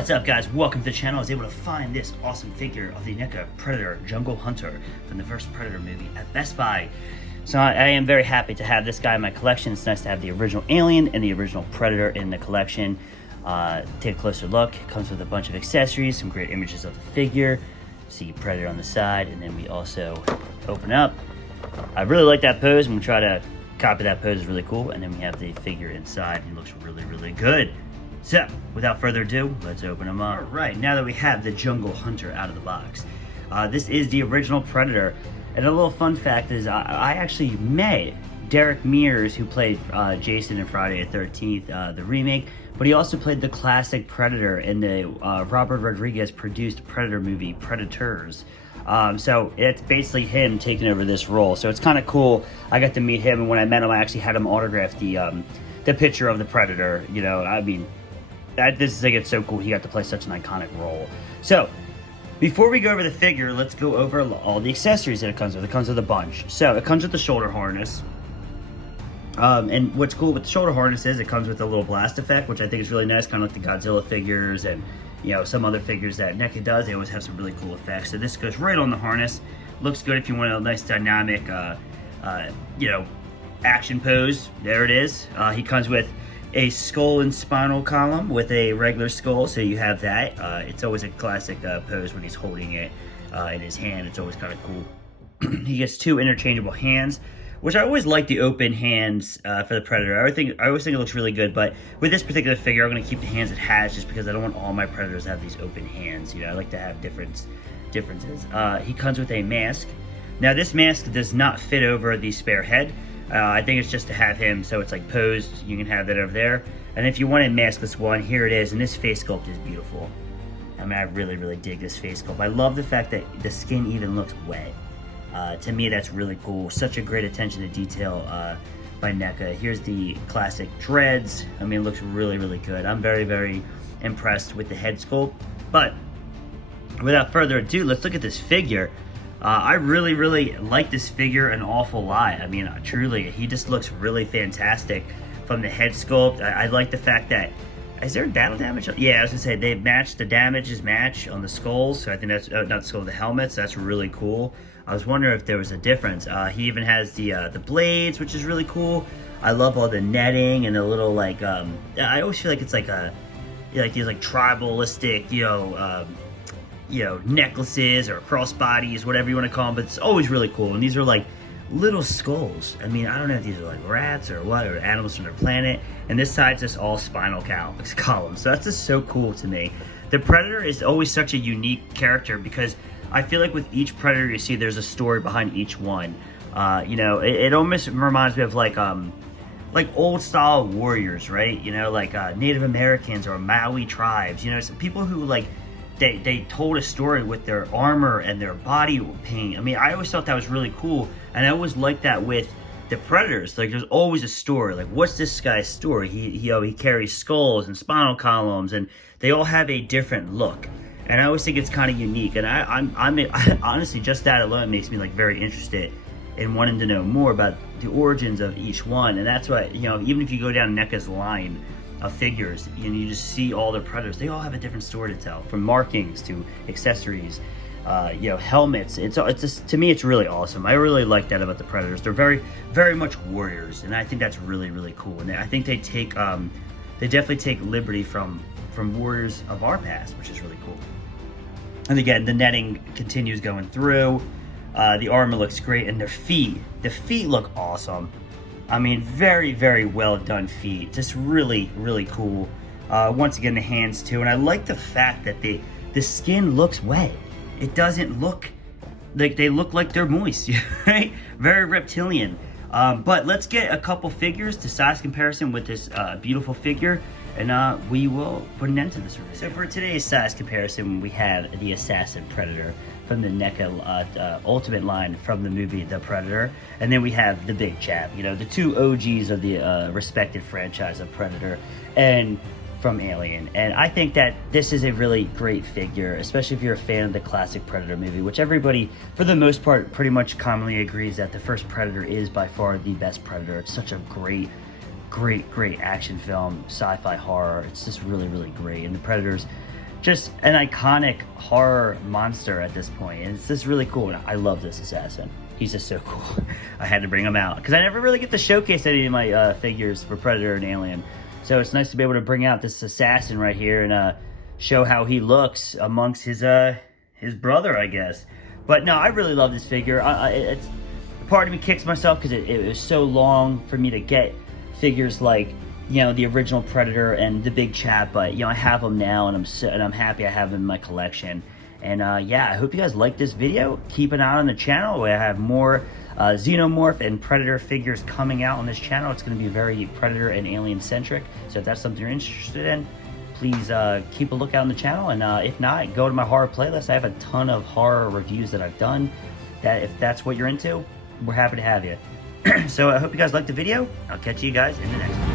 What's up, guys? Welcome to the channel. I was able to find this awesome figure of the NECA Predator Jungle Hunter from the first Predator movie at Best Buy. So I am very happy to have this guy in my collection. It's nice to have the original Alien and the original Predator in the collection. Take a closer look. It comes with a bunch of accessories, some great images of the figure. See Predator on the side, and then we also open up. I really like that pose. I'm gonna try to copy that pose. It's really cool. And then we have the figure inside. He looks really, really good. So, without further ado, let's open them up. All right, now that we have the Jungle Hunter out of the box, this is the original Predator. And a little fun fact is I actually met Derek Mears, who played Jason in Friday the 13th, the remake, but he also played the classic Predator in the Robert Rodriguez produced Predator movie, Predators. So it's basically him taking over this role. So it's kind of cool. I got to meet him, and when I met him, I actually had him autograph the picture of the Predator. You know, I mean, it's so cool. He got to play such an iconic role. So, before we go over the figure, let's go over all the accessories that it comes with. It comes with a bunch. So, it comes with the shoulder harness. And what's cool with the shoulder harness is it comes with a little blast effect, which I think is really nice, kind of like the Godzilla figures and, you know, some other figures that NECA does. They always have some really cool effects. So, this goes right on the harness. Looks good if you want a nice dynamic, you know, action pose. There it is. He comes with a skull and spinal column with a regular skull, so you have that. It's always a classic pose when he's holding it in his hand. It's always kind of cool. He gets two interchangeable hands, which I always like the open hands for the Predator. I always think it looks really good, but with this particular figure, I'm going to keep the hands it has just because I don't want all my Predators to have these open hands. You know, I like to have differences. He comes with a mask. Now, this mask does not fit over the spare head. I think it's just to have him so it's like posed. You can have that over there. And if you want a maskless one, here it is. And this face sculpt is beautiful. I mean, I really, really dig this face sculpt. I love the fact that the skin even looks wet. To me, that's really cool. Such a great attention to detail by NECA. Here's the classic dreads. I mean, it looks really, really good. I'm very, very impressed with the head sculpt. But without further ado, let's look at this figure. I really, really like this figure an awful lot. I mean, truly, he just looks really fantastic from the head sculpt. I like the fact that, is there battle damage? Yeah, I was gonna say, they matched, the damages match on the skulls, so I think that's, not the skull, the helmets, that's really cool. I was wondering if there was a difference. He even has the blades, which is really cool. I love all the netting and the little, like, I always feel like it's like these, like, tribalistic, you know, necklaces or crossbodies, whatever you want to call them, but it's always really cool. And these are like little skulls. I mean, I don't know if these are like rats or what, or animals from their planet. And this side's just all spinal columns. So that's just so cool to me. The Predator is always such a unique character because I feel like with each Predator you see, there's a story behind each one. You know, it almost reminds me of like old style warriors, right? You know, like Native Americans or Maui tribes. You know, some people who like, They told a story with their armor and their body paint. I mean, I always thought that was really cool, and I always liked that with the Predators. Like, there's always a story. Like, what's this guy's story? He carries skulls and spinal columns, and they all have a different look. And I always think it's kind of unique. And I honestly, just that alone makes me like very interested in wanting to know more about the origins of each one. And that's why, you know, even if you go down NECA's line of figures, and you just see all the Predators, they all have a different story to tell, from markings to accessories, you know, helmets. It's just, to me, it's really awesome. I really like that about the Predators. They're very, very much warriors, and I think that's really, really cool. And I think they take, they definitely take liberty from warriors of our past, which is really cool. And again, the netting continues going through. The armor looks great, and the feet look awesome. I mean, very, very well done feet. Just really, really cool. Once again, the hands too. And I like the fact that the skin looks wet. It doesn't look like, they look like they're moist, right? Very reptilian. But let's get a couple figures to size comparison with this beautiful figure. And we will put an end to this review. So for today's size comparison, we have the Assassin Predator from the NECA Ultimate line from the movie The Predator. And then we have the Big Chap, you know, the two OGs of the respected franchise of Predator and from Alien. And I think that this is a really great figure, especially if you're a fan of the classic Predator movie, which everybody, for the most part, pretty much commonly agrees that the first Predator is by far the best Predator. It's such a great great action film, sci-fi horror. It's just really, really great. And the Predators just an iconic horror monster at this point, and it's just really cool. And I love this assassin. He's just so cool. I had to bring him out because I never really get to showcase any of my figures for Predator and Alien, so it's nice to be able to bring out this assassin right here and show how he looks amongst his brother, I guess. But no, I really love this figure. It's part of me kicks myself because it was so long for me to get figures like, you know, the original Predator and the Big Chap, but you know, I have them now, and I'm happy I have them in my collection. And yeah, I hope you guys like this video. Keep an eye on the channel where I have more Xenomorph and Predator figures coming out on this channel. It's going to be very Predator and Alien centric. So if that's something you're interested in, please keep a lookout on the channel. And if not, go to my horror playlist. I have a ton of horror reviews that I've done. That if that's what you're into, we're happy to have you. So I hope you guys liked the video. I'll catch you guys in the next one.